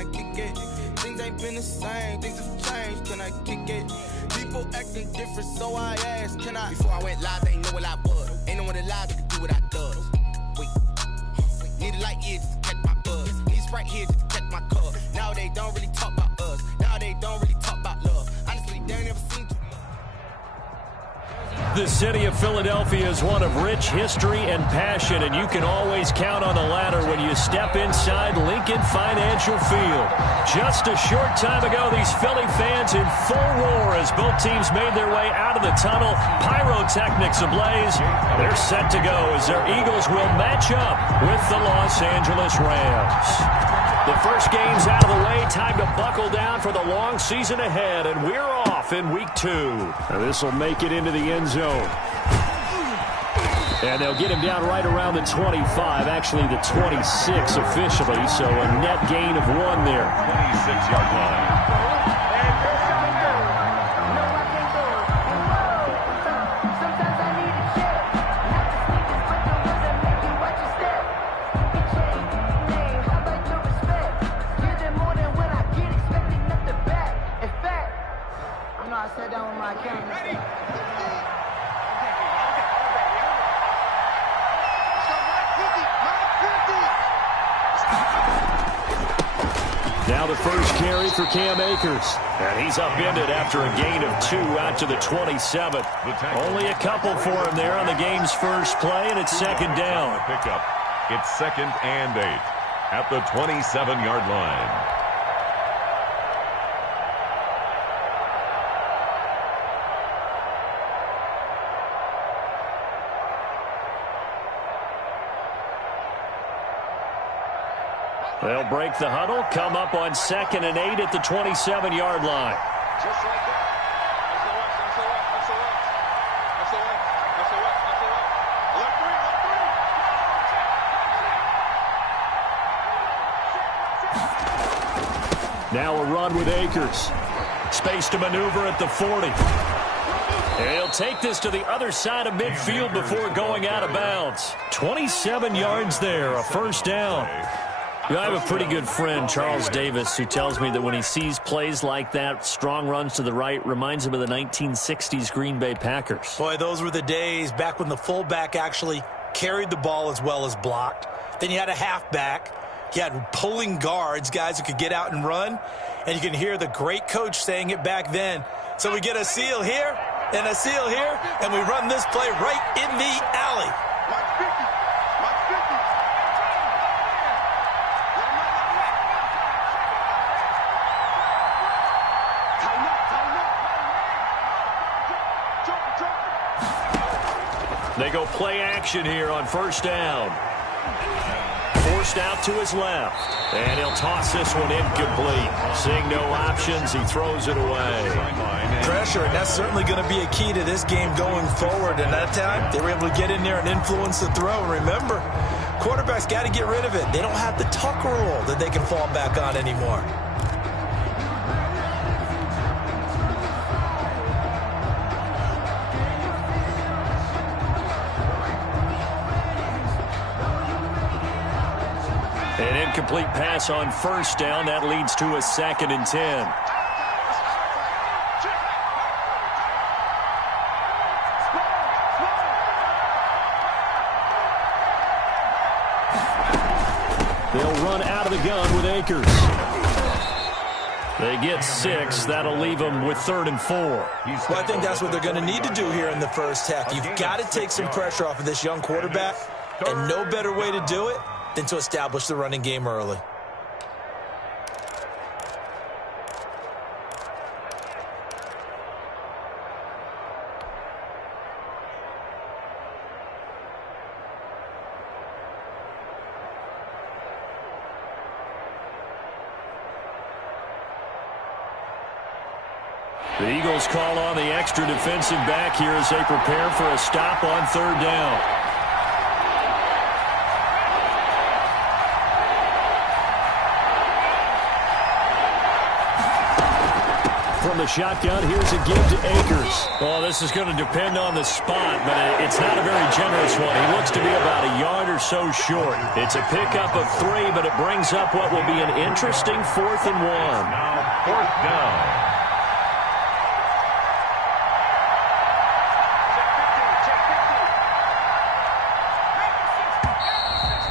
I kick it? Things ain't been the same, things have changed, can I kick it? People acting different, so I asked, can I? Before I went live, they ain't know what I was. Ain't no one alive that can do what I does. Wait, need a light year just to catch my buzz. Need Sprite here just to catch my cup. Now they don't really talk about us. Now they don't really talk about love. Honestly, they ain't never seen too much. The city of Philadelphia is one of rich history and passion, and you can always count on the latter when you step inside Lincoln Financial Field. Just a short time ago, these Philly fans in full roar as both teams made their way out of the tunnel. Pyrotechnics ablaze. They're set to go as their Eagles will match up with the Los Angeles Rams. The first game's out of the way. Time to buckle down for the long season ahead, and we're off in week 2. Now this will make it into the end zone. And they'll get him down right around the 25, actually the 26 officially, so a net gain of 1 there. 26-yard line. Now the first carry for Cam Akers. And he's upended after a gain of 2 out to the 27. Only a couple for him there on the game's first play, and it's second down. Pickup. It's 2nd and 8 at the 27-yard line. They'll break the huddle, come up on 2nd and 8 at the 27-yard line. Just like that. That's the left. That's the left. That's the left. That's the left. That's the left. Left 3. Left 3. Now a run with Akers. Space to maneuver at the 40. And he'll take this to the other side of midfield before going out of bounds. 27 yards there, a first down. I have a pretty good friend, Charles Davis, who tells me that when he sees plays like that, strong runs to the right, reminds him of the 1960s Green Bay Packers. Boy, those were the days back when the fullback actually carried the ball as well as blocked. Then you had a halfback. You had pulling guards, guys who could get out and run. And you can hear the great coach saying it back then. So we get a seal here and a seal here, and we run this play right in the alley. They go play action here on first down. Forced out to his left. And he'll toss this one incomplete. Seeing no options, he throws it away. Pressure, and that's certainly going to be a key to this game going forward. And that time, they were able to get in there and influence the throw. And remember, quarterbacks got to get rid of it. They don't have the tuck rule that they can fall back on anymore. An incomplete pass on first down. That leads to a 2nd and 10. They'll run out of the gun with Akers. They get 6. That'll leave them with 3rd and 4. Well, I think that's what they're going to need to do here in the first half. You've got to take some pressure off of this young quarterback, and no better way to do it than to establish the running game early. The Eagles call on the extra defensive back here as they prepare for a stop on 3rd down. From the shotgun, here's a give to Akers. Well, this is going to depend on the spot, but it's not a very generous one. He looks to be about a yard or so short. It's a pickup of 3, but it brings up what will be an interesting 4th and 1. Now 4th down.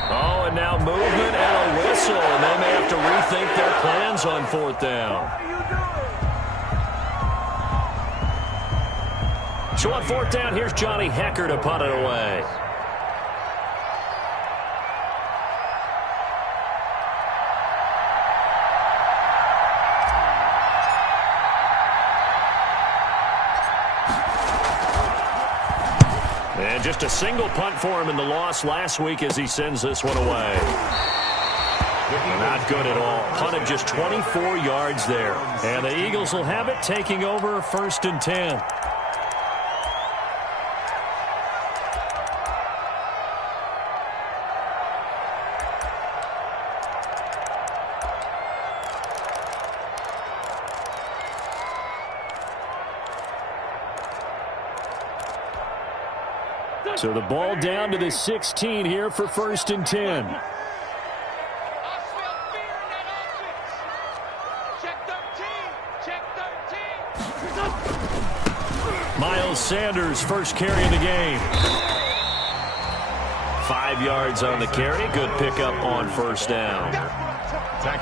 Oh, and now movement and a whistle, and they may have to rethink their plans on 4th down. So on 4th down, here's Johnny Hecker to punt it away. And just a single punt for him in the loss last week as he sends this one away. Not good at all. Punted just 24 yards there. And the Eagles will have it, taking over 1st and 10. So the ball down to the 16 here for 1st and 10. Miles Sanders, first carry of the game. 5 yards on the carry. Good pickup on 1st down.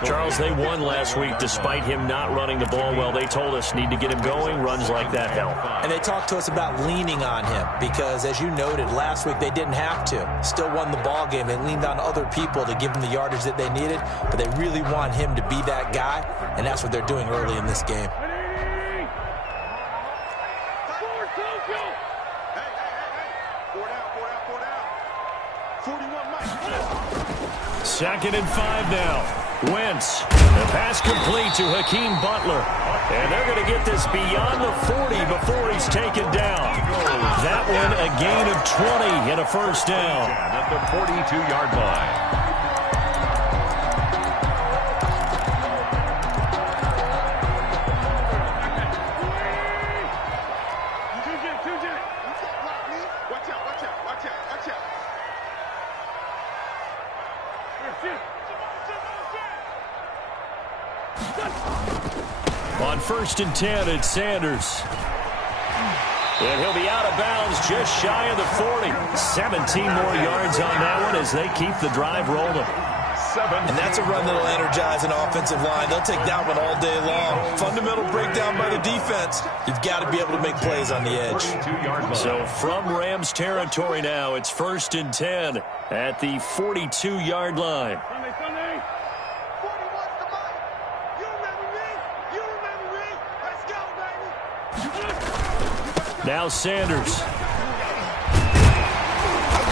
Charles, they won last week despite him not running the ball well. They told us need to get him going. Runs like that help. And they talked to us about leaning on him because, as you noted, last week they didn't have to. Still won the ball game. They leaned on other people to give them the yardage that they needed, but they really want him to be that guy, and that's what they're doing early in this game. Second and 5 now. Wentz. The pass complete to Hakeem Butler. And they're going to get this beyond the 40 before he's taken down. That one a gain of 20 and a 1st down. At the 42-yard line. On 1st and 10, it's Sanders. And he'll be out of bounds just shy of the 40. 17 more yards on that one as they keep the drive rolling. And that's a run that'll energize an offensive line. They'll take that one all day long. Fundamental breakdown by the defense. You've got to be able to make plays on the edge. So from Rams territory now, it's 1st and 10 at the 42-yard line. Now Sanders.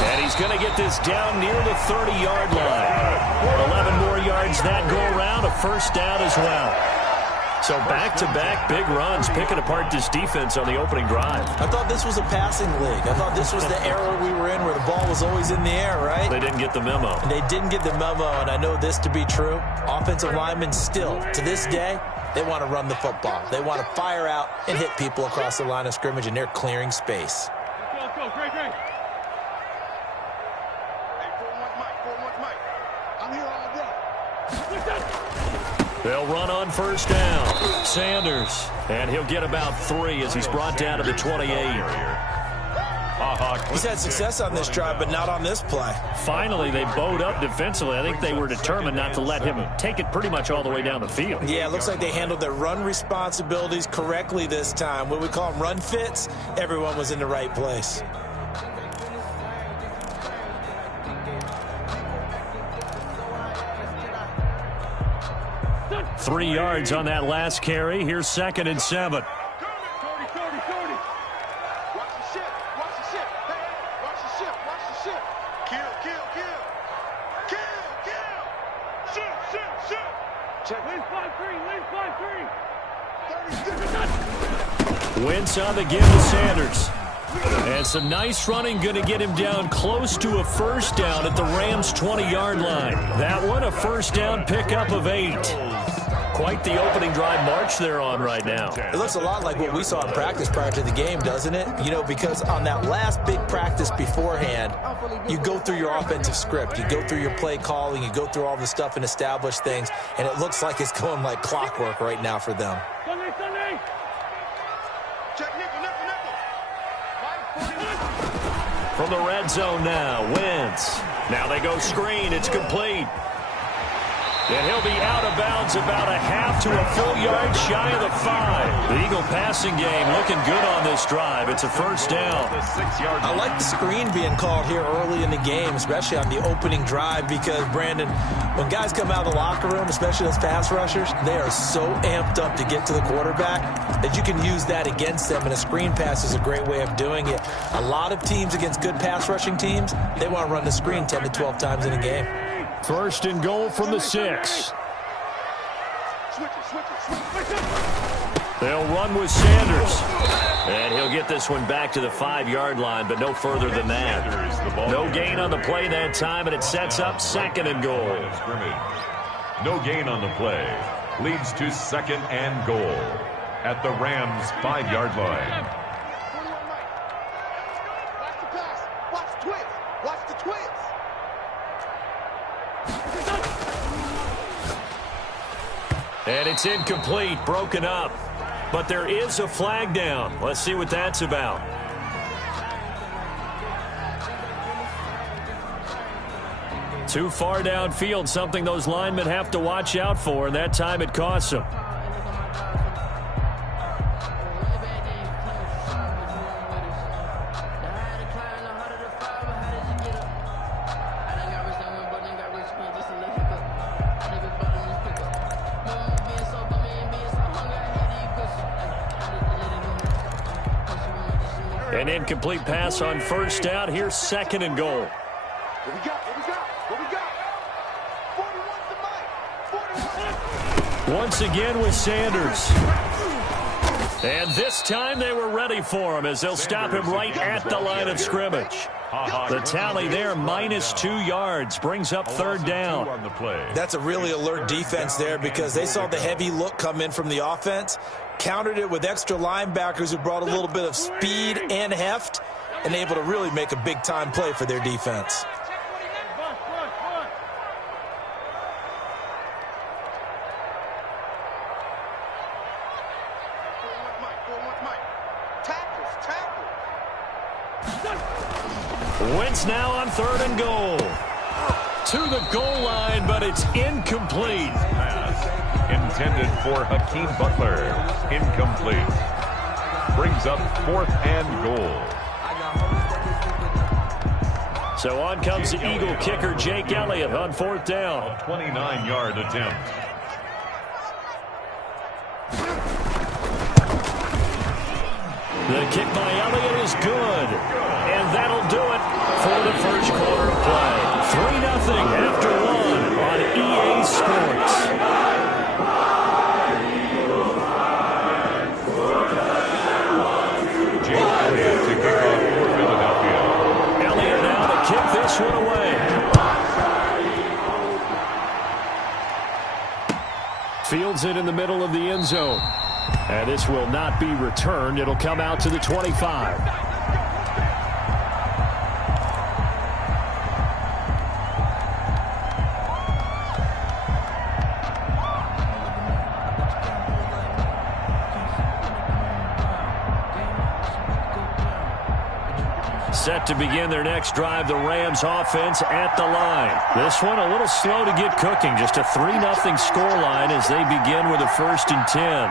And he's going to get this down near the 30-yard line. 11 more yards that go around, a 1st down as well. So back-to-back big runs, picking apart this defense on the opening drive. I thought this was a passing league. I thought this was the era we were in where the ball was always in the air, right? They didn't get the memo. And they didn't get the memo, and I know this to be true. Offensive linemen still, to this day, they want to run the football. They want to fire out and hit people across the line of scrimmage, and they're clearing space. Let's go. Great. Hey, 4-1 Mike. I'm here all day. They'll run on 1st down. Sanders. And he'll get about 3 as he's brought down to the 28. He's had success on this drive, but not on this play. Finally, they bowed up defensively. I think they were determined not to let him take it pretty much all the way down the field. Yeah, it looks like they handled their run responsibilities correctly this time. What we call them run fits, everyone was in the right place. Three yards on that last carry. Here's 2nd and 7. Wentz on the give to Sanders. And some nice running, going to get him down close to a 1st down at the Rams' 20-yard line. That one, a 1st down pickup of 8. Quite the opening drive march they're on right now. It looks a lot like what we saw in practice prior to the game, doesn't it? You know, because on that last big practice beforehand, you go through your offensive script. You go through your play calling. You go through all the stuff and establish things. And it looks like it's going like clockwork right now for them. From the red zone now, Wentz. Now they go screen. It's complete. And he'll be out of bounds about a half to a full yard shy of the 5. The Eagle passing game looking good on this drive. It's a first down. I like the screen being called here early in the game, especially on the opening drive, because, Brandon, when guys come out of the locker room, especially those pass rushers, they are so amped up to get to the quarterback that you can use that against them, and a screen pass is a great way of doing it. A lot of teams against good pass rushing teams, they want to run the screen 10 to 12 times in a game. First and goal from the 6. They'll run with Sanders. And he'll get this one back to the 5-yard line, but no further than that. No gain on the play that time, and it sets up second and goal. No gain on the play. Leads to second and goal at the Rams' 5-yard line. Watch the pass. Watch the twist. Watch the twist. And it's incomplete, broken up. But there is a flag down. Let's see what that's about. Too far downfield, something those linemen have to watch out for, and that time it costs them. An incomplete pass on first down. Here's second and goal. What we got? What we got? What we got? 41's the mic. 41. Once again with Sanders. And this time they were ready for him as they'll stop him right at the line of scrimmage. The tally there, -2 yards, brings up third down. That's a really alert defense there, because they saw the heavy look come in from the offense, countered it with extra linebackers who brought a little bit of speed and heft, and able to really make a big-time play for their defense. Wentz now on third and goal. To the goal line, but it's incomplete. Pass intended for Hakeem Butler. Incomplete. Brings up 4th and goal. So on comes the Eagle kicker, Jake Elliott, on 4th down. A 29-yard attempt. The kick by Elliott is good. And that'll do it for the first quarter of play. 3-0 after 1 on EA Sports. Jake Elliott to kick off for Philadelphia. Elliott now to kick this one away. Fields it in the middle of the end zone. And this will not be returned. It'll come out to the 25. Set to begin their next drive, the Rams offense at the line. This one a little slow to get cooking. Just a 3-0 scoreline as they begin with a 1st and 10.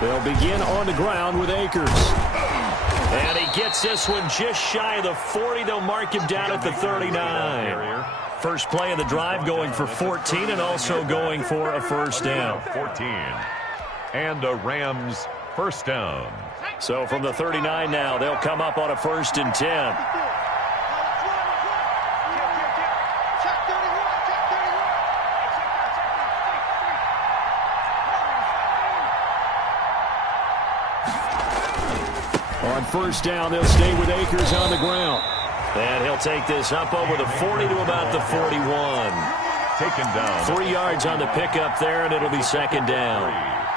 They'll begin on the ground with Akers. And he gets this one just shy of the 40. They'll mark him down at the 39. First play of the drive, going for 14 and also going for a first down. 14. And a Rams first down. So from the 39 now, they'll come up on a 1st and 10. On first down, they'll stay with Akers on the ground. And he'll take this up over the 40 to about the 41. taken down. 3 yards on the pickup there, and it'll be second down.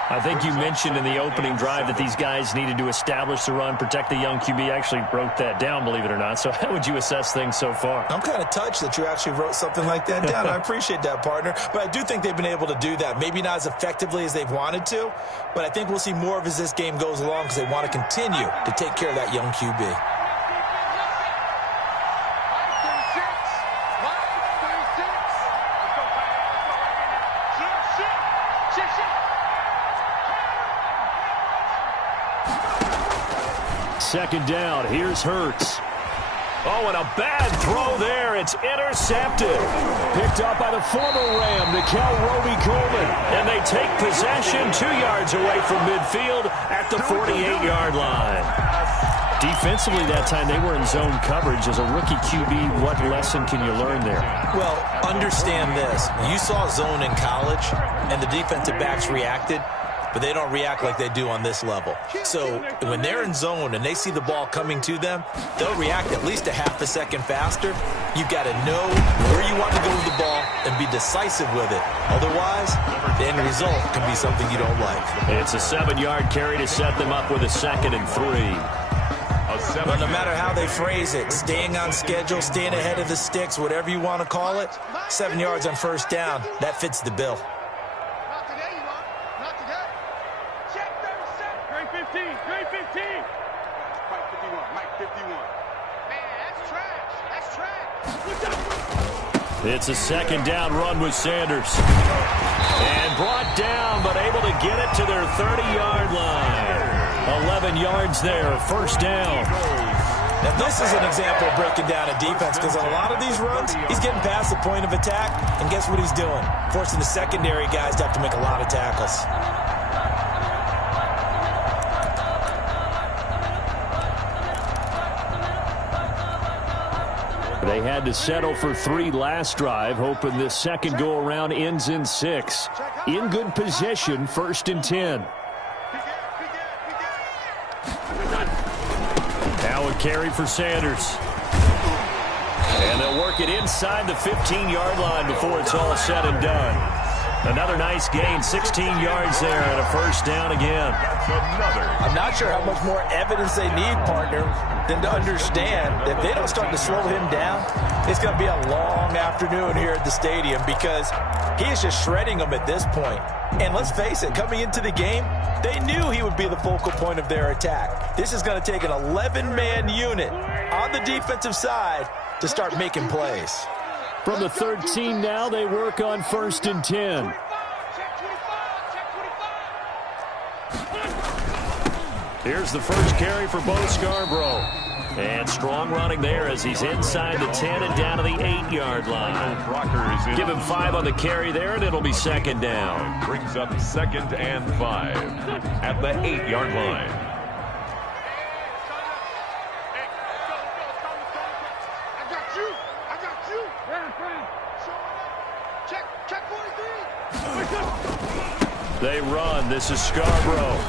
I think you mentioned in the opening drive that these guys needed to establish the run, protect the young QB. I actually wrote that down, believe it or not. So how would you assess things so far? I'm kind of touched that you actually wrote something like that down. I appreciate that, partner. But I do think they've been able to do that. Maybe not as effectively as they've wanted to, but I think we'll see more of as this game goes along because they want to continue to take care of that young QB. Second down, here's Hurts. Oh, and a bad throw there. It's intercepted. Picked up by the former Ram, Nikel Roby-Coleman. And they take possession 2 yards away from midfield at the 48-yard line. Defensively that time, they were in zone coverage. As a rookie QB, what lesson can you learn there? Well, understand this. You saw zone in college, and the defensive backs reacted, but they don't react like they do on this level. So when they're in zone and they see the ball coming to them, they'll react at least a half a second faster. You've got to know where you want to go with the ball and be decisive with it. Otherwise, the end result can be something you don't like. It's a 7-yard carry to set them up with a 2nd and 3. Well, no matter how they phrase it, staying on schedule, staying ahead of the sticks, whatever you want to call it, 7 yards on first down, that fits the bill. It's a 2nd down run with Sanders. And brought down, but able to get it to their 30-yard line. 11 yards there, first down. Now, this is an example of breaking down a defense because on a lot of these runs, he's getting past the point of attack, and guess what he's doing? Forcing the secondary guys to have to make a lot of tackles. They had to settle for 3 last drive, hoping this second go-around ends in 6. In good position, 1st and 10. Now a carry for Sanders. And they'll work it inside the 15-yard line before it's all said and done. Another nice gain, 16 yards there, and a first down again. I'm not sure how much more evidence they need, partner, than to understand that if they don't start to slow him down, it's going to be a long afternoon here at the stadium because he is just shredding them at this point. And let's face it, coming into the game, they knew he would be the focal point of their attack. This is going to take an 11-man unit on the defensive side to start making plays. From the 13 now, they work on 1st and 10. Here's the first carry for Bo Scarborough. And strong running there as he's inside the 10 and down to the 8-yard line. Give him 5 on the carry there, and it'll be 2nd down. Brings up 2nd and 5 at the 8-yard line. They run. This is Scarborough.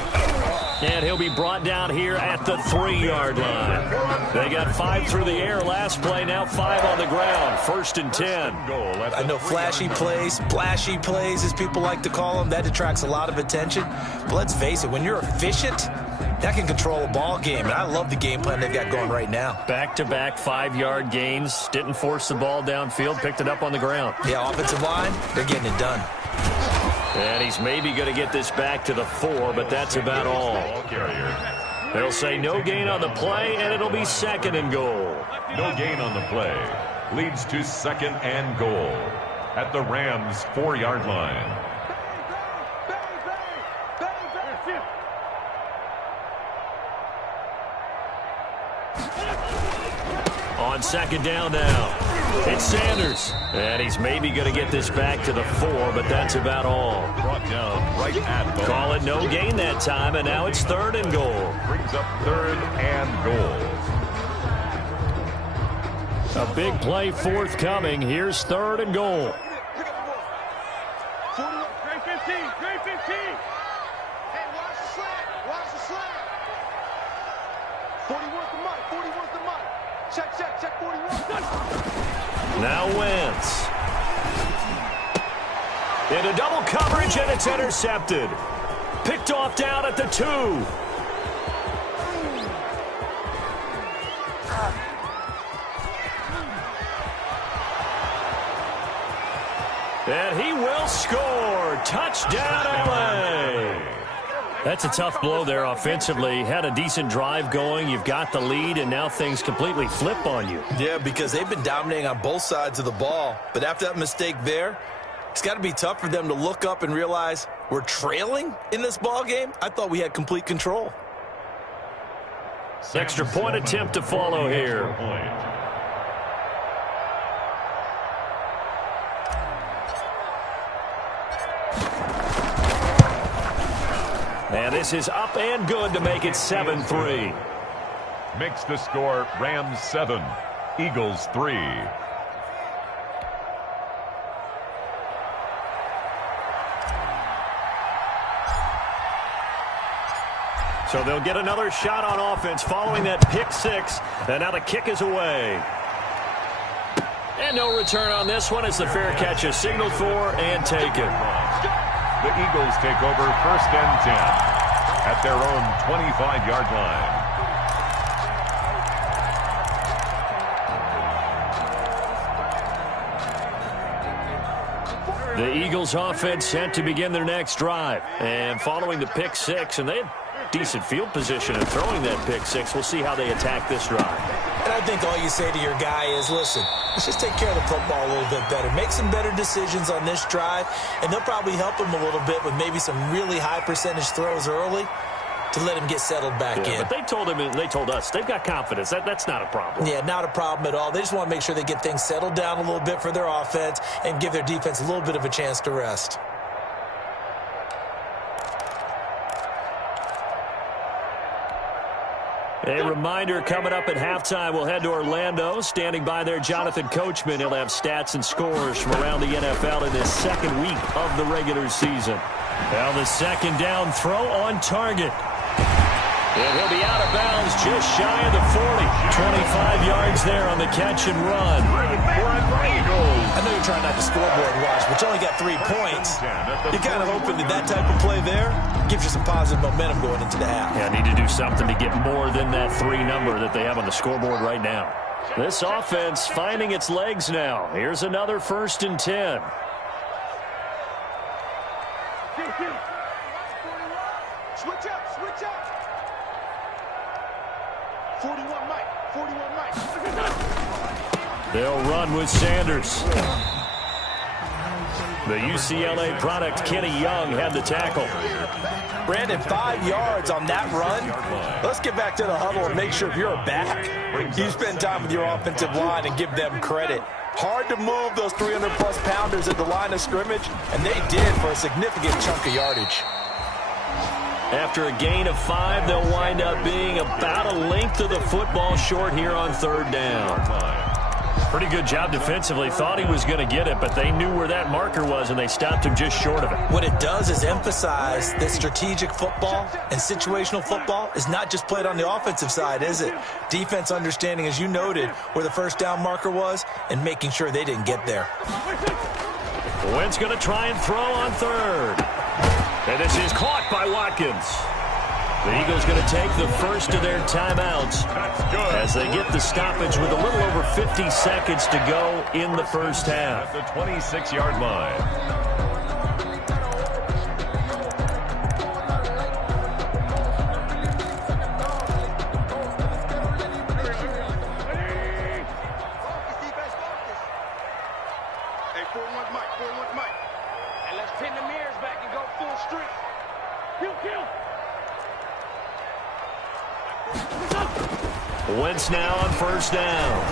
And he'll be brought down here at the 3-yard line. They got 5 through the air last play, now 5 on the ground. 1st and 10. I know flashy plays, splashy plays, as people like to call them, that attracts a lot of attention. But let's face it, when you're efficient, that can control a ball game. And I love the game plan they've got going right now. Back-to-back 5-yard gains. Didn't force the ball downfield, picked it up on the ground. Yeah, offensive line, they're getting it done. And he's maybe going to get this back to the 4, but that's about all. They'll say no gain on the play, and it'll be 2nd and goal. No gain on the play. Leads to 2nd and goal at the Rams' 4-yard line. On 2nd down now. It's Sanders. And he's maybe going to get this back to the 4, but that's about all. Brought down right at the Call it no gain that time, and now it's 3rd and goal. Brings up 3rd and goal. A big play forthcoming. Here's 3rd and goal. Now Wentz. Into double coverage, and it's intercepted. Picked off down at the 2. And he will score. Touchdown, LA. That's a tough blow there offensively. Had a decent drive going. You've got the lead, and now things completely flip on you. Yeah, because they've been dominating on both sides of the ball. But after that mistake there, it's got to be tough for them to look up and realize we're trailing in this ball game. I thought we had complete control. Extra point attempt to follow here. And this is up and good to make it 7-3. Makes the score Rams 7, Eagles 3. So they'll get another shot on offense following that pick 6. And now the kick is away. And no return on this one as the fair catch is signaled for and taken. The Eagles take over 1st and 10 at their own 25-yard line. The Eagles offense set to begin their next drive. And following the pick 6, and they have decent field position in throwing that pick 6. We'll see how they attack this drive. And I think all you say to your guy is, listen, let's just take care of the football a little bit better. Make some better decisions on this drive, and they'll probably help him a little bit with maybe some really high percentage throws early to let him get settled back in. But they told him, and they told us, they've got confidence. That's not a problem. Yeah, not a problem at all. They just want to make sure they get things settled down a little bit for their offense and give their defense a little bit of a chance to rest. A reminder coming up at halftime, we'll head to Orlando. Standing by there, Jonathan Coachman. He'll have stats and scores from around the NFL in this second week of the regular season. Now the second down throw on target. And he'll be out of bounds just shy of the 40. 25 yards there on the catch and run. I know you're trying not to scoreboard watch, but you only got 3 points. You're kind of hoping that type of play there gives you some positive momentum going into the half. Yeah, need to do something to get more than that 3 number that they have on the scoreboard right now. This offense finding its legs now. Here's another 1st and 10. Switch up, switch up. 41 Mike, 41 Mike. They'll run with Sanders. The UCLA product, Kenny Young, had the tackle. Brandon, 5 yards on that run. Let's get back to the huddle and make sure if you're a back, you spend time with your offensive line and give them credit. Hard to move those 300-plus pounders at the line of scrimmage, and they did for a significant chunk of yardage. After a gain of 5, they'll wind up being about a length of the football short here on 3rd down. Pretty good job defensively. Thought he was going to get it, but they knew where that marker was, and they stopped him just short of it. What it does is emphasize that strategic football and situational football is not just played on the offensive side, is it? Defense understanding, as you noted, where the 1st down marker was and making sure they didn't get there. Wentz going to try and throw on 3rd. And this is caught by Watkins. The Eagles going to take the first of their timeouts as they get the stoppage with a little over 50 seconds to go in the first half. At the 26-yard line. Hey, 4-1 Mike, 4-1 Mike. And let's pin the mirrors back and go full strength. Kill. Wentz now on 1st down.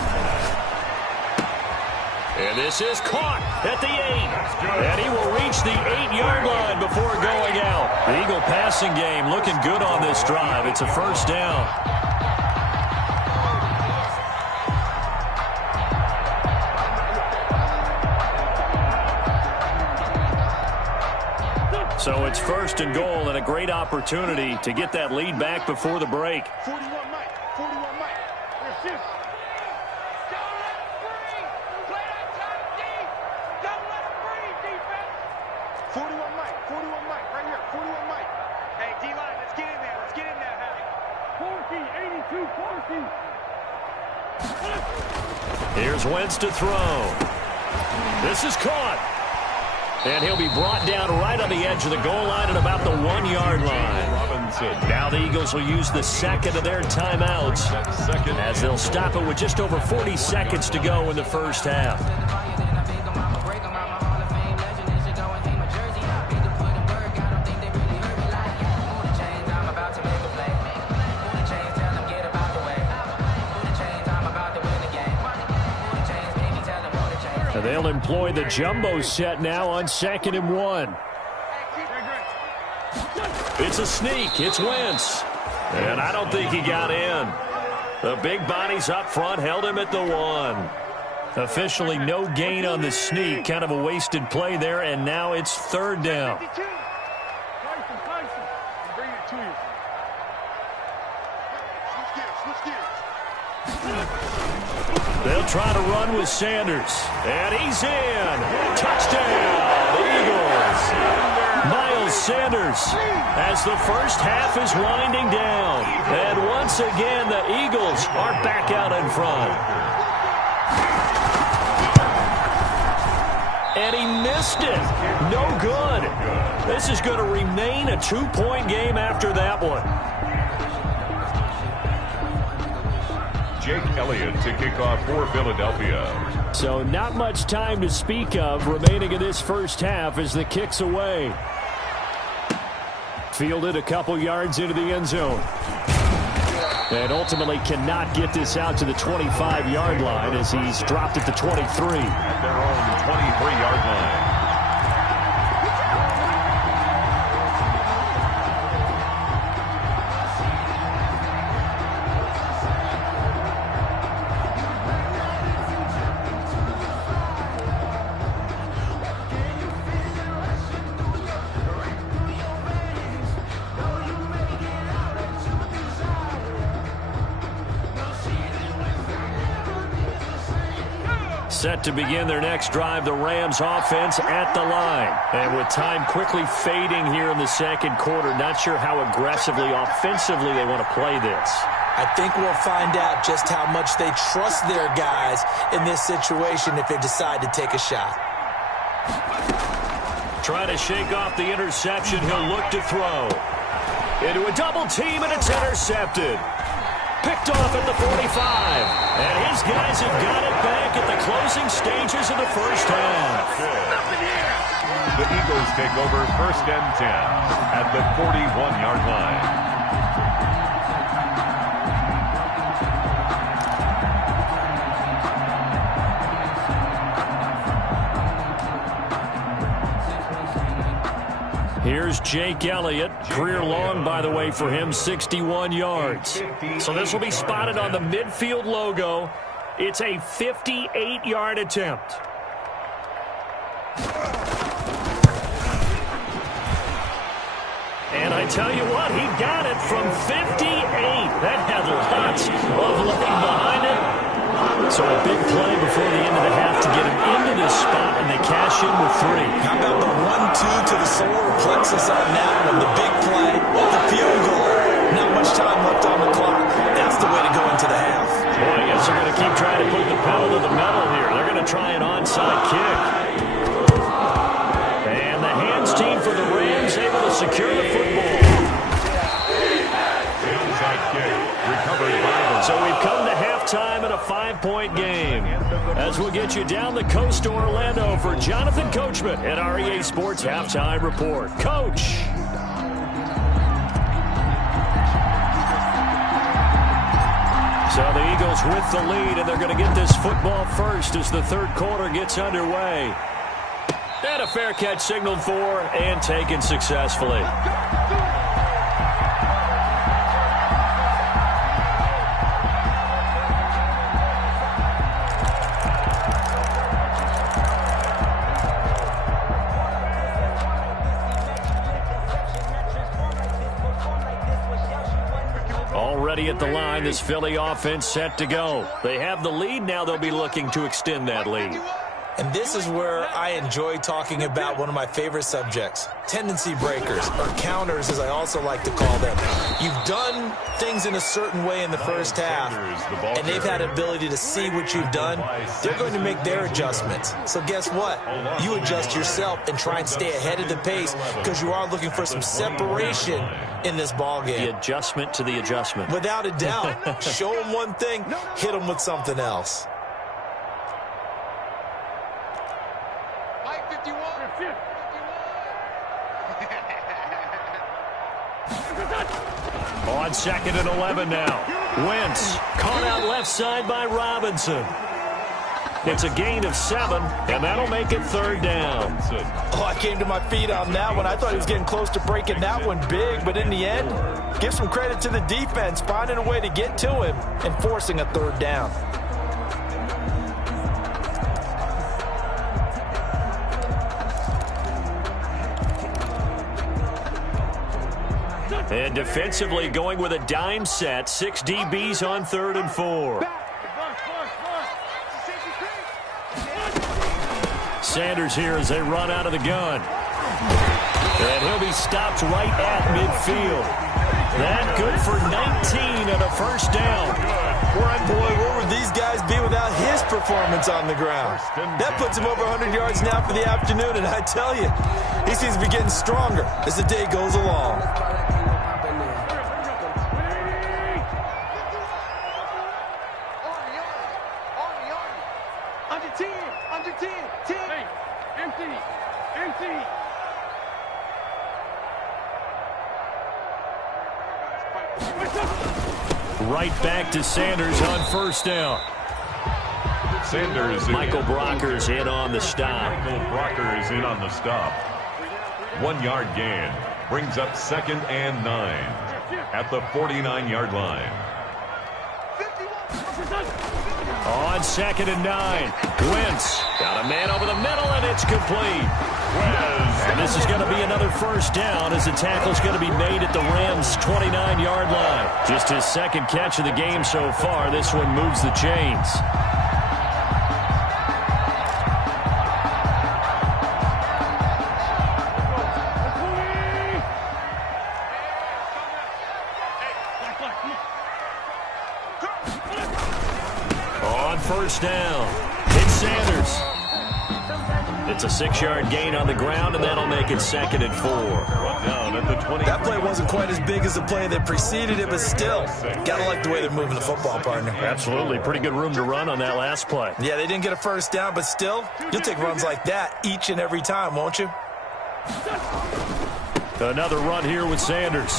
And this is caught at the 8. And he will reach the 8-yard line before going out. The Eagle passing game looking good on this drive. It's a 1st down. So it's 1st and goal and a great opportunity to get that lead back before the break. 41 Mike, 41 Mike. Don't let him free. Play that tight D. Don't let him free, defense. Here's Wentz to throw. This is caught. And he'll be brought down right on the edge of the goal line at about the 1-yard line. Now the Eagles will use the second of their timeouts as they'll stop it with just over 40 seconds to go in the first half. They'll employ the jumbo set now on 2nd and 1. It's a sneak. It's Wentz. And I don't think he got in. The big bodies up front held him at the 1. Officially no gain on the sneak. Kind of a wasted play there, and now it's 3rd down. They'll try to run with Sanders. And he's in. Touchdown, Eagles. Miles Sanders as the first half is winding down. And once again, the Eagles are back out in front. And he missed it. No good. This is going to remain a 2-point game after that one. Jake Elliott to kick off for Philadelphia. So not much time to speak of remaining in this first half as the kick's away. Fielded a couple yards into the end zone. And ultimately cannot get this out to the 25-yard line as he's dropped at the 23. At their own 23-yard line. Set to begin their next drive, the Rams offense at the line. And with time quickly fading here in the second quarter, not sure how aggressively, offensively they want to play this. I think we'll find out just how much they trust their guys in this situation if they decide to take a shot. Trying to shake off the interception, he'll look to throw. Into a double team, and it's intercepted. Picked off at the 45. And his guys have got it back at the closing stages of the first half. The Eagles take over 1st and 10 at the 41-yard line. Here's Jake Elliott. Career long, by the way, for him, 61 yards. So this will be spotted on the midfield logo. It's a 58-yard attempt. And I tell you what, he got it from 58. That had lots of leg behind it. So a big play before the end of the half to get him into this spot, and they cash in with 3. How about the 1-2 to the solar plexus on that one? The big play, the field goal. Not much time left on the clock. That's the way to go into the half. Boy, I guess they're going to keep trying to put the pedal to the metal here. They're going to try an onside kick. And the hands team for the Rams able to secure the football. Onside kick recovered by the... So we've come to halftime in a 5-point game. As we'll get you down the coast to Orlando for Jonathan Coachman at REA Sports Halftime Report. Coach. So the Eagles with the lead, and they're going to get this football first as the third quarter gets underway. And a fair catch signaled for and taken successfully. Already at the line, this Philly offense set to go. They have the lead. Now they'll be looking to extend that lead. And this is where I enjoy talking about one of my favorite subjects, tendency breakers, or counters as I also like to call them. You've done things in a certain way in the first half, and they've had the ability to see what you've done. They're going to make their adjustments. So guess what? You adjust yourself and try and stay ahead of the pace because you are looking for some separation in this ball game. The adjustment to the adjustment. Without a doubt. Show them one thing, hit them with something else. On 2nd and 11 now. Wentz caught out left side by Robinson. It's a gain of 7, and that'll make it 3rd down. Oh, I came to my feet on that one. I thought he was getting close to breaking that one big, but in the end, give some credit to the defense, finding a way to get to him and forcing a 3rd down. And defensively going with a dime set. 6 DBs on 3rd and 4. Sanders here as they run out of the gun. And he'll be stopped right at midfield. That good for 19 and a 1st down. Boy, where would these guys be without his performance on the ground? That puts him over 100 yards now for the afternoon, and I tell you, he seems to be getting stronger as the day goes along. Right back to Sanders on 1st down. Sanders. Michael Brockers in on the stop. Michael Brockers in on the stop. 1-yard gain brings up 2nd and 9 at the 49-yard line. On 2nd and 9. Wentz got a man over the middle, and it's complete. And this is going to be another 1st down as the tackle's going to be made at the Rams' 29-yard line. Just his 2nd catch of the game so far. This one moves the chains. On 1st down, it's Sanders. It's a 6-yard gain on the ground, and that'll make it 2nd and 4. Down at the 20. That play wasn't quite as big as the play that preceded it, but still, gotta like the way they're moving the football, partner. Absolutely. Pretty good room to run on that last play. Yeah, they didn't get a 1st down, but still, you'll take runs like that each and every time, won't you? Another run here with Sanders.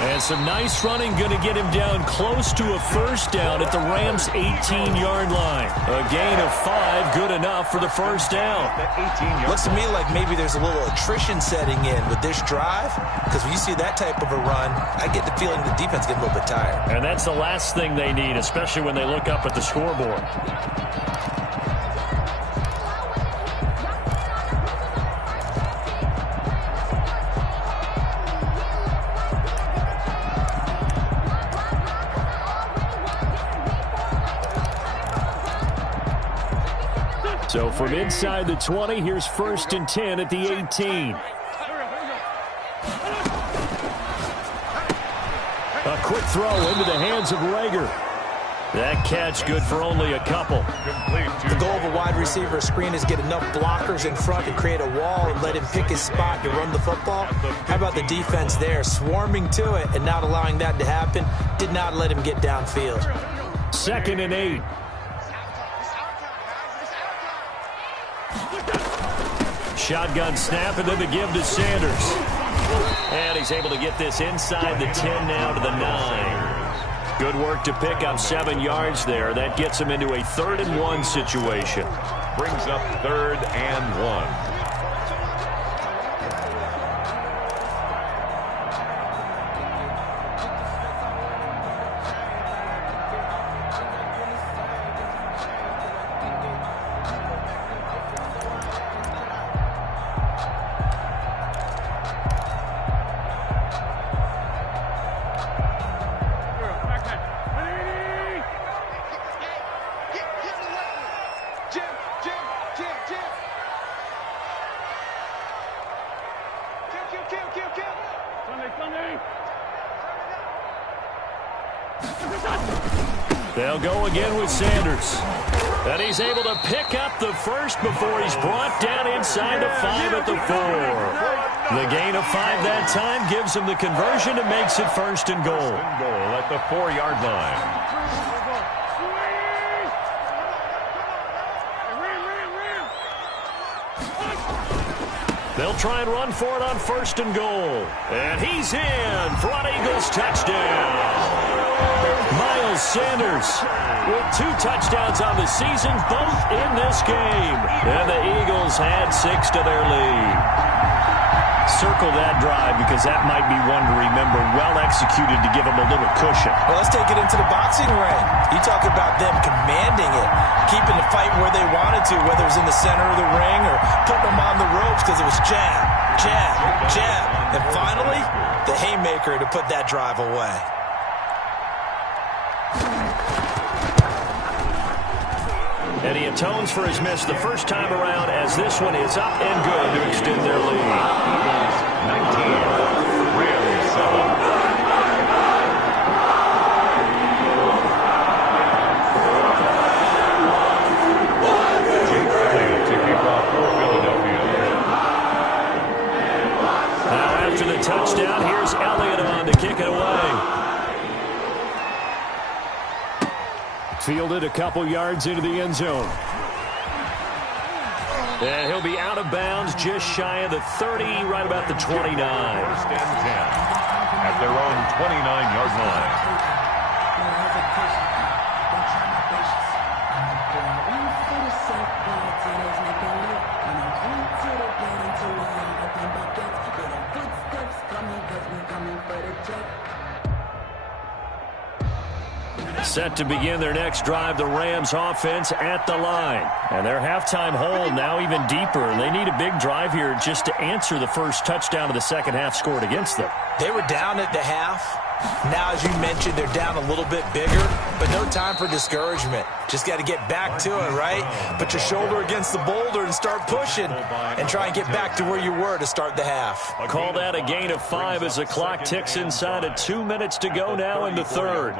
And some nice running, going to get him down close to a 1st down at the Rams' 18-yard line. A gain of 5, good enough for the 1st down. Looks to me like maybe there's a little attrition setting in with this drive, because when you see that type of a run, I get the feeling the defense gets a little bit tired. And that's the last thing they need, especially when they look up at the scoreboard. So from inside the 20, here's 1st and 10 at the 18. A quick throw into the hands of Rager. That catch good for only a couple. The goal of a wide receiver screen is get enough blockers in front to create a wall and let him pick his spot to run the football. How about the defense there, swarming to it and not allowing that to happen? Did not let him get downfield. 2nd and 8. Shotgun snap, and then the give to Sanders. And he's able to get this inside the 10 now to the 9. Good work to pick up 7 yards there. That gets him into a 3rd and 1 situation. Brings up 3rd and 1. Jim, They'll go again with Sanders. And he's able to pick up the first before he's brought down inside the 5 at the 4. The gain of 5 that time gives him the conversion and makes it 1st and goal. Goal at the 4-yard line. They'll try and run for it on 1st and goal. And he's in for an Eagles touchdown. Miles Sanders with 2 touchdowns on the season, both in this game. And the Eagles had 6 to their lead. Circle that drive because that might be one to remember. Well executed to give them a little cushion. Well, let's take it into the boxing ring. You talk about them commanding it, keeping the fight where they wanted to, whether it was in the center of the ring or putting them on the ropes because it was jab, jab, jab. And finally, the haymaker to put that drive away. And he atones for his miss the first time around as this one is up and good to extend their lead. 19, Rams 7. Now after the touchdown, here's Elliott on to kick it away. Fielded a couple yards into the end zone. And he'll be out of bounds just shy of the 30, right about the 29. 1st and 10 at their own 29-yard line. Set to begin their next drive, the Rams offense at the line. And their halftime hold now even deeper. And they need a big drive here just to answer the first touchdown of the second half scored against them. They were down at the half. Now, as you mentioned, they're down a little bit bigger, but no time for discouragement. Just got to get back to it, right? Put your shoulder against the boulder and start pushing and try and get back to where you were to start the half. Call that a gain of 5 as the clock ticks inside of 2 minutes to go now in the third.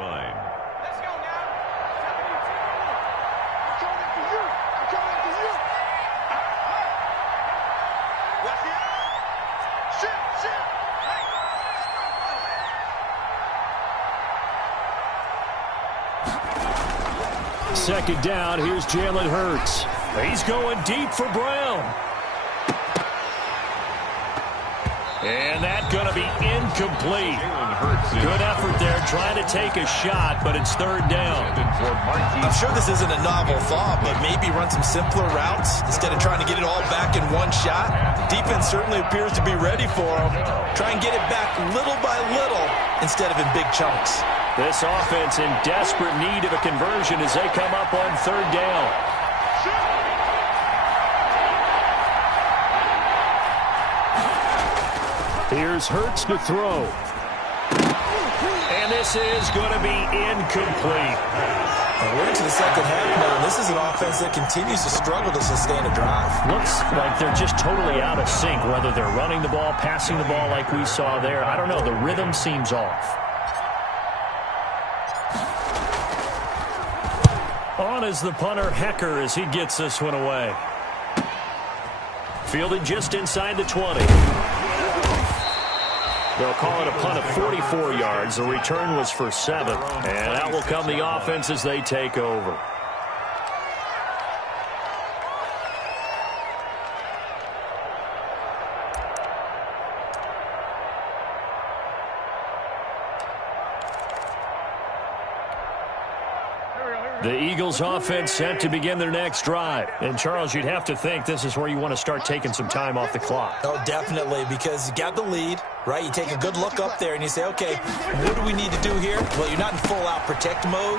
Second down, here's Jalen Hurts. He's going deep for Brown. And that's going to be incomplete. Good effort there, trying to take a shot, but it's third down. I'm sure this isn't a novel thought, but maybe run some simpler routes instead of trying to get it all back in one shot. Defense certainly appears to be ready for them. Try and get it back little by little instead of in big chunks. This offense in desperate need of a conversion as they come up on third down. Here's Hurts to throw. And this is going to be incomplete. And we're into the second half now, and this is an offense that continues to struggle to sustain a drive. Looks like they're just totally out of sync, whether they're running the ball, passing the ball like we saw there. I don't know. The rhythm seems off. On is the punter, Hecker, as he gets this one away. Fielded just inside the 20. They'll call it a punt of 44 yards. The return was for 7. And out will come the offense as they take over. The Eagles offense set to begin their next drive. And, Charles, you'd have to think this is where you want to start taking some time off the clock. Oh, definitely, because you got the lead, right? You take a good look up there and you say, okay, what do we need to do here? Well, you're not in full-out protect mode.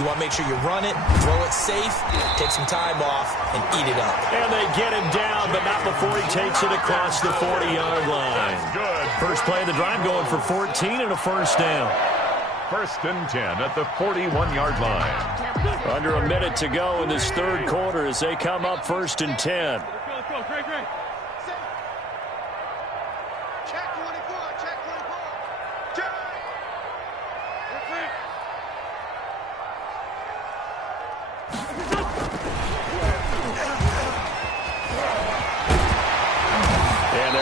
You want to make sure you run it, throw it safe, take some time off, and eat it up. And they get him down, but not before he takes it across the 40-yard line. Good. First play of the drive going for 14 and a first down. 1st and 10 at the 41-yard line. Under a minute to go in this third quarter as they come up 1st and 10.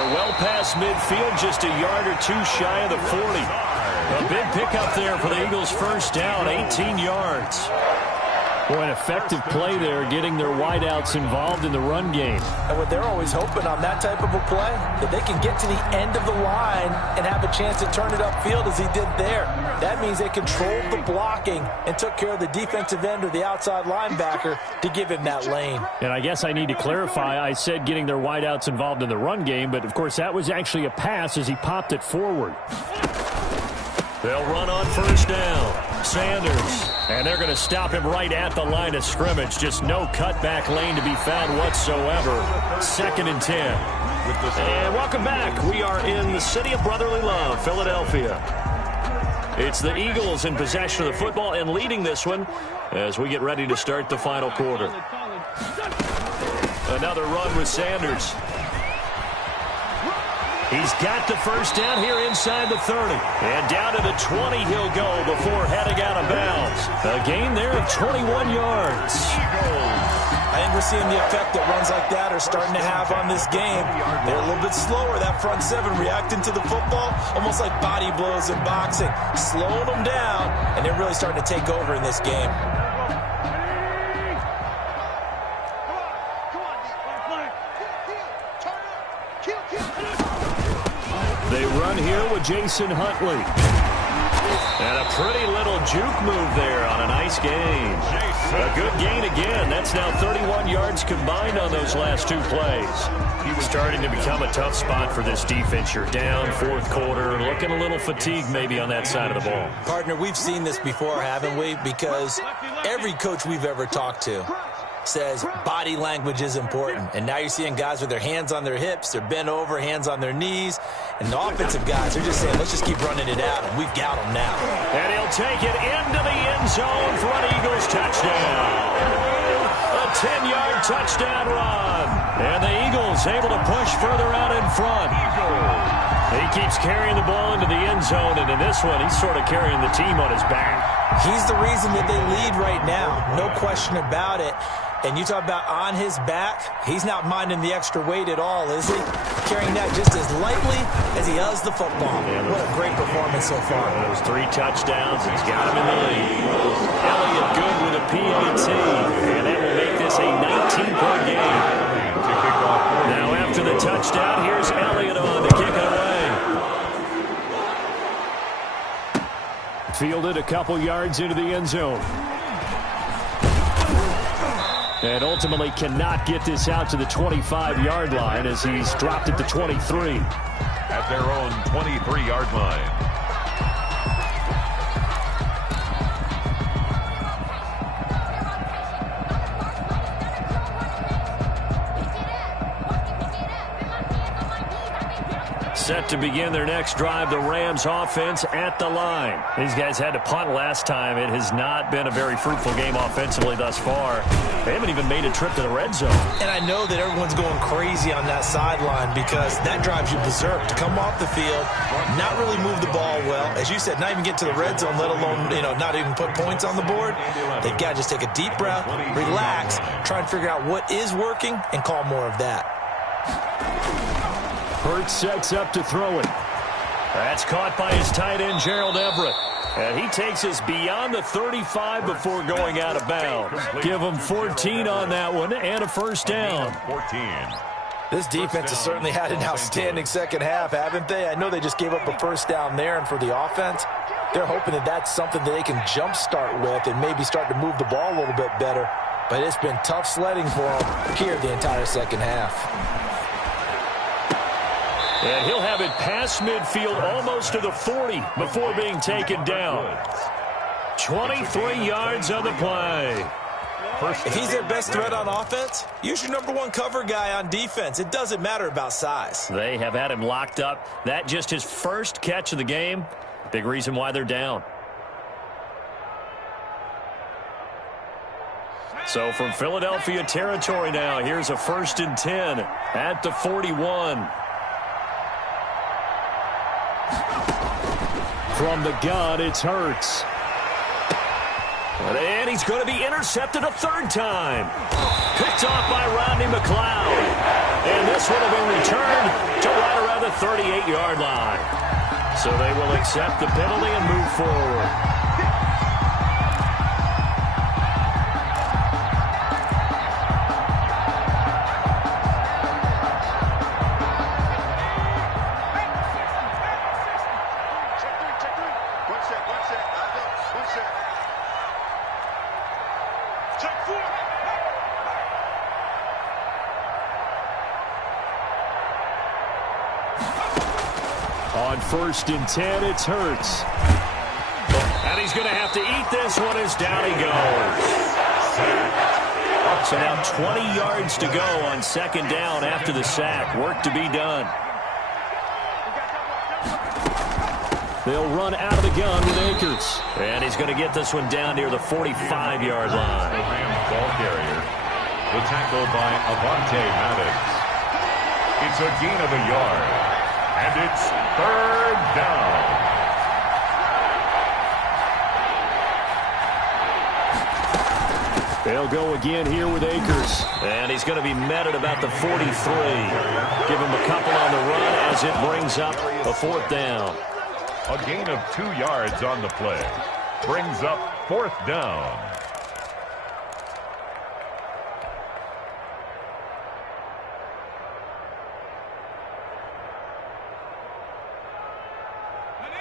They're well past midfield, just a yard or two shy of the 40. A big pickup there for the Eagles' first down, 18 yards. Boy, an effective play there, getting their wideouts involved in the run game. And what they're always hoping on that type of a play, that they can get to the end of the line and have a chance to turn it upfield as he did there. That means they controlled the blocking and took care of the defensive end or the outside linebacker to give him that lane. And I guess I need to clarify, I said getting their wideouts involved in the run game, but of course that was actually a pass as he popped it forward. They'll run on first down. Sanders. And they're going to stop him right at the line of scrimmage. Just no cutback lane to be found whatsoever. 2nd and 10. And welcome back. We are in the city of brotherly love, Philadelphia. It's the Eagles in possession of the football and leading this one as we get ready to start the final quarter. Another run with Sanders. He's got the first down here inside the 30. And down to the 20 he'll go before heading out of bounds. A gain there of 21 yards. I think we're seeing the effect that runs like that are starting to have on this game. They're a little bit slower, that front seven, reacting to the football, almost like body blows in boxing, slowing them down, and they're really starting to take over in this game. They run here with Jason Huntley. And a pretty little juke move there on a nice gain. A good gain again. That's now 31 yards combined on those last two plays. Starting to become a tough spot for this defense. You're down, 4th quarter, looking a little fatigued maybe on that side of the ball. Partner, we've seen this before, haven't we? Because every coach we've ever talked to says body language is important. And now you're seeing guys with their hands on their hips, they're bent over, hands on their knees. And the offensive guys are just saying, let's just keep running it out, and we've got them now. And he'll take it into the end zone for an Eagles touchdown. A 10-yard touchdown run. And the Eagles able to push further out in front. He keeps carrying the ball into the end zone, and in this one, he's sort of carrying the team on his back. He's the reason that they lead right now. No question about it. And you talk about on his back, he's not minding the extra weight at all, is he? Carrying that just as lightly as he does the football. What a great performance so far. Those 3 touchdowns, he's got him in the lead. Elliott good with a PAT, and that will make this a 19-point game. Now after the touchdown, here's Elliott on to kick it away. Fielded a couple yards into the end zone. And ultimately cannot get this out to the 25-yard line as he's dropped it to 23. At their own 23-yard line. Set to begin their next drive, the Rams offense at the line. These guys had to punt last time. It has not been a very fruitful game offensively thus far. They haven't even made a trip to the red zone. And I know that everyone's going crazy on that sideline because that drives you berserk to come off the field, not really move the ball well. As you said, not even get to the red zone, let alone, not even put points on the board. They've got to just take a deep breath, relax, try and figure out what is working and call more of that. Hurts sets up to throw it. That's caught by his tight end, Gerald Everett. And he takes us beyond the 35 before going out of bounds. Give him 14 on that one and a first down. 14. This defense has certainly had an outstanding second half, haven't they? I know they just gave up a first down there, and for the offense, they're hoping that that's something that they can jumpstart with and maybe start to move the ball a little bit better. But it's been tough sledding for them here the entire second half. And he'll have it past midfield almost to the 40 before being taken down. 23 yards on the play. If he's their best threat on offense, use your #1 cover guy on defense. It doesn't matter about size. They have had him locked up. That just his first catch of the game. Big reason why they're down. So from Philadelphia territory now, here's a 1st and 10 at the 41. From the gun, it's Hurts. And he's going to be intercepted a third time. Picked off by Rodney McLeod. And this one will be returned to right around the 38-yard line. So they will accept the penalty and move forward. On 1st and 10, it's Hurts. And he's going to have to eat this one as down he goes. So now 20 yards to go on 2nd down after the sack. Work to be done. They'll run out of the gun with Akers. And he's going to get this one down near the 45-yard line. The Rams ball carrier. The tackle by Avante Maddox. It's a gain of a yard. And it's 3rd down. They'll go again here with Akers. And he's going to be met at about the 43. Give him a couple on the run as it brings up a 4th down. A gain of 2 yards on the play. Brings up 4th down.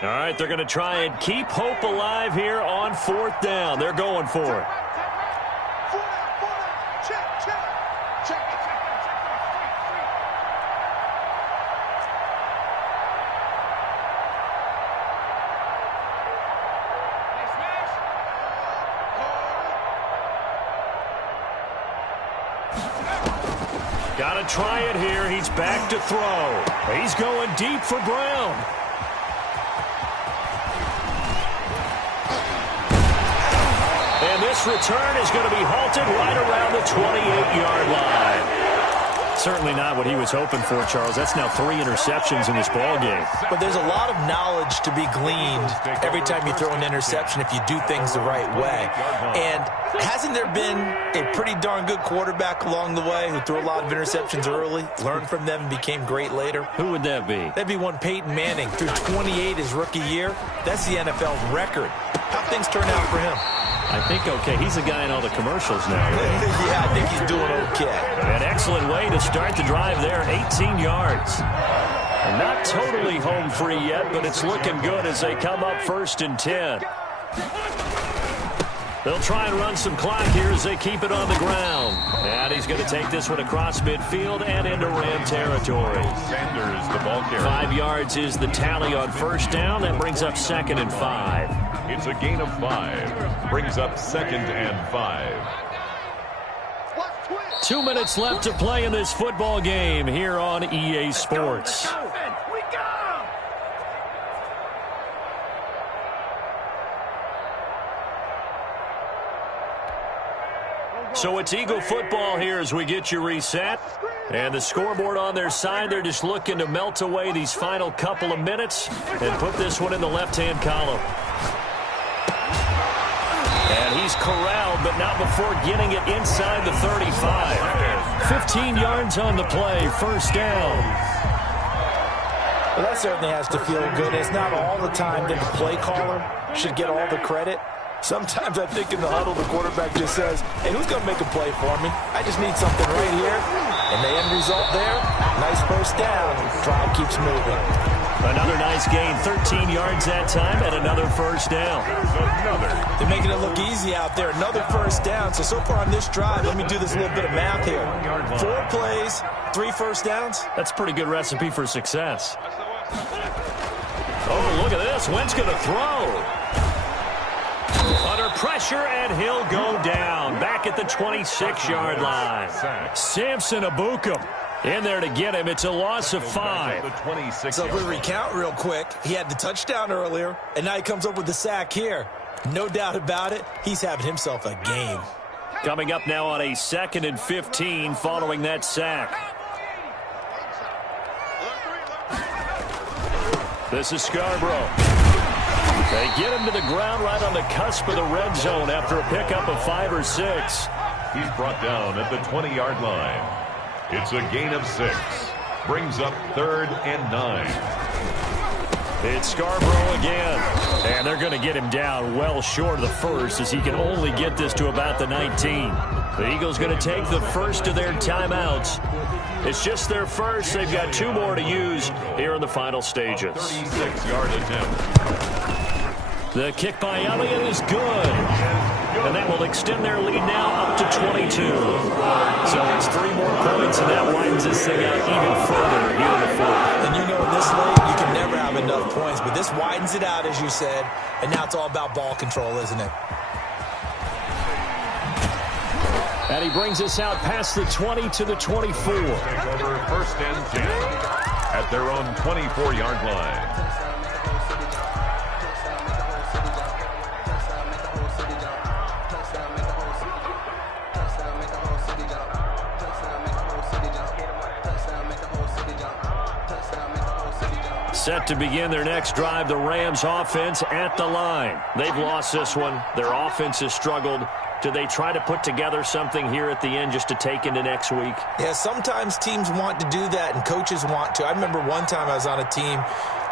All right, they're going to try and keep hope alive here on 4th down. They're going for it. Got to try it here. He's back to throw. He's going deep for Brown. And this return is going to be halted right around the 28-yard line. Certainly not what he was hoping for, Charles. That's now 3 interceptions in this ball game. But there's a lot of knowledge to be gleaned every time you throw an interception if you do things the right way. And hasn't there been a pretty darn good quarterback along the way who threw a lot of interceptions early, learned from them, and became great later? Who would that be? That'd be one Peyton Manning. Threw 28 his rookie year. That's the NFL's record. How'd things turn out for him? I think okay. He's the guy in all the commercials now. Yeah, I think he's doing okay. An excellent way to start the drive there, 18 yards. And not totally home free yet, but it's looking good as they come up 1st and 10. They'll try and run some clock here as they keep it on the ground. And he's going to take this one across midfield and into Ram territory. Sanders, the ball carrier. 5 yards is the tally on 1st down. That brings up 2nd and 5. It's a gain of 5. Brings up 2nd and 5. 2 minutes left to play in this football game here on EA Sports. So it's Eagle football here as we get you reset. And the scoreboard on their side, they're just looking to melt away these final couple of minutes and put this one in the left-hand column. And he's corralled, but not before getting it inside the 35. 15 yards on the play, 1st down. Well, that certainly has to feel good. It's not all the time that the play caller should get all the credit. Sometimes I think in the huddle, the quarterback just says, hey, who's going to make a play for me? I just need something right here. And the end result there, nice 1st down. Drive keeps moving. Another nice gain, 13 yards that time, and another 1st down. They're making it look easy out there. Another 1st down. So far on this drive, let me do this little bit of math here. 4 plays, 3 1st downs. That's a pretty good recipe for success. Oh, look at this. Wentz going to throw. Under pressure, and he'll go down. Back at the 26-yard line. Samson Abukum in there to get him. It's a loss of 5. So if we recount real quick, he had the touchdown earlier, and now he comes up with the sack here. No doubt about it, he's having himself a game. Coming up now on a 2nd and 15 following that sack. This is Scarborough. They get him to the ground right on the cusp of the red zone after a pickup of 5 or 6. He's brought down at the 20-yard line. It's a gain of 6. Brings up 3rd and 9. It's Scarborough again. And they're going to get him down well short of the first, as he can only get this to about the 19. The Eagles going to take the first of their timeouts. It's just their first. They've got 2 more to use here in the final stages. 36-yard attempt. The kick by Elliott is good. And that will extend their lead now up to 22. So it's 3 more points, and that widens this thing out even further here in the fourth. And you know, in this league, you can never have enough points, but this widens it out, as you said, and now it's all about ball control, isn't it? And he brings us out past the 20 to the 24. Take over 1st and 10 at their own 24-yard line. Set to begin their next drive, the Rams offense at the line. They've lost this one. Their offense has struggled. Do they try to put together something here at the end just to take into next week? Yeah, sometimes teams want to do that and coaches want to. I remember one time I was on a team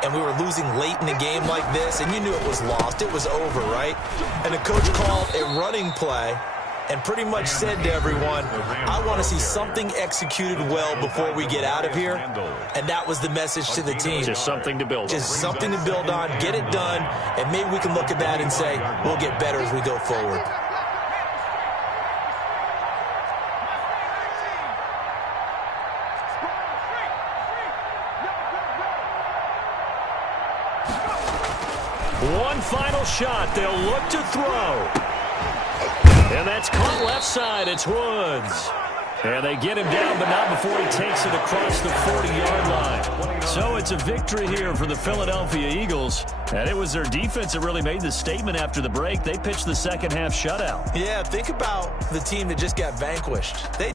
and we were losing late in a game like this, and you knew it was lost. It was over, right? And the coach called a running play and pretty much said to everyone, I want to see something executed well before we get out of here. And that was the message to the team. Just something to build on. Just something to build on, get it done, and maybe we can look at that and say, we'll get better as we go forward. One final shot. They'll look to throw. And that's caught left side. It's Woods. And they get him down, but not before he takes it across the 40-yard line. So it's a victory here for the Philadelphia Eagles. And it was their defense that really made the statement after the break. They pitched the second half shutout. Yeah, think about the team that just got vanquished. They